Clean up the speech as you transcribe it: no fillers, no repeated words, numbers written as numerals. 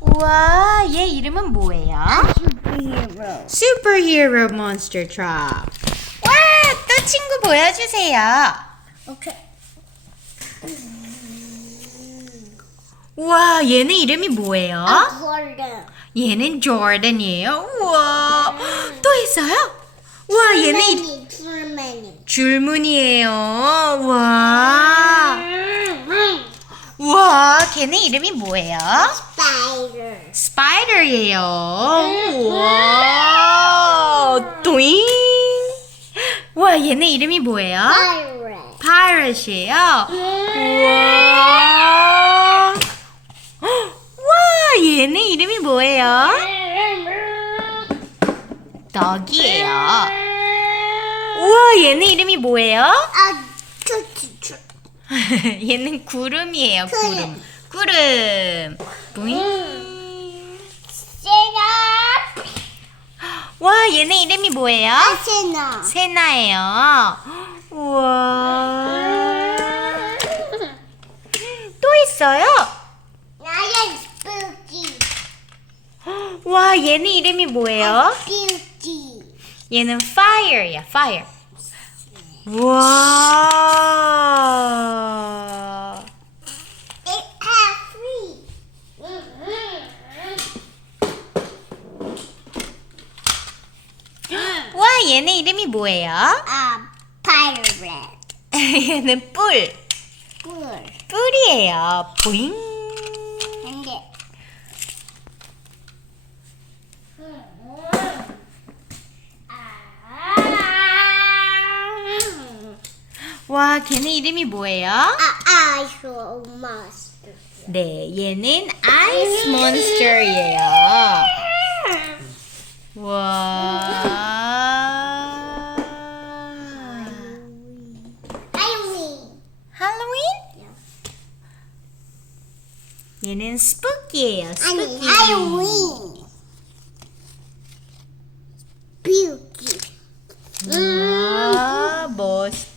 우와, 얘 이름은 뭐예요? Superhero. Superhero Monster Truck. 와, 또 친구 보여주세요. Okay. 우와, 얘는 이름이 뭐예요? Jordan. 얘는 조던이에요. 우와, 또 있어요? 우와, 얘는 Germany. 줄무늬예요. 우와, 우와, 걔는 이름이 뭐예요? Spider. 스파이더예요. 우와, 또잉. 우와, 얘는 이름이 뭐예요? Pirate. 파이럿이에요. 우와. 와, 얘는 이름이 뭐예요? 덕이에요. 우와, 얘는 이름이 뭐예요? Cookie truck. 얘는 구름이에요. 구름. 구름. 부잉. Sega. 와, 얘는 이름이 뭐예요? Sena. 세나예요. 우와. 또 있어요? 나는 Spooky. 와, 얘는 이름이 뭐예요? Beauty. 얘는 fire야, fire. 와. It has three. 와, 얘는 이름이 뭐예요? Pirate. 얘는 뿔. Good. 뿔이에요. 보잉. And it. 와, 걔는 이름이 뭐예요? Ice monster. 네, 얘는 아이스 몬스터예요. 와. Halloween. 할로윈? 얘는 스푸키예요. 아니, 스푸키. Halloween. Beauty. 와, 멋있다.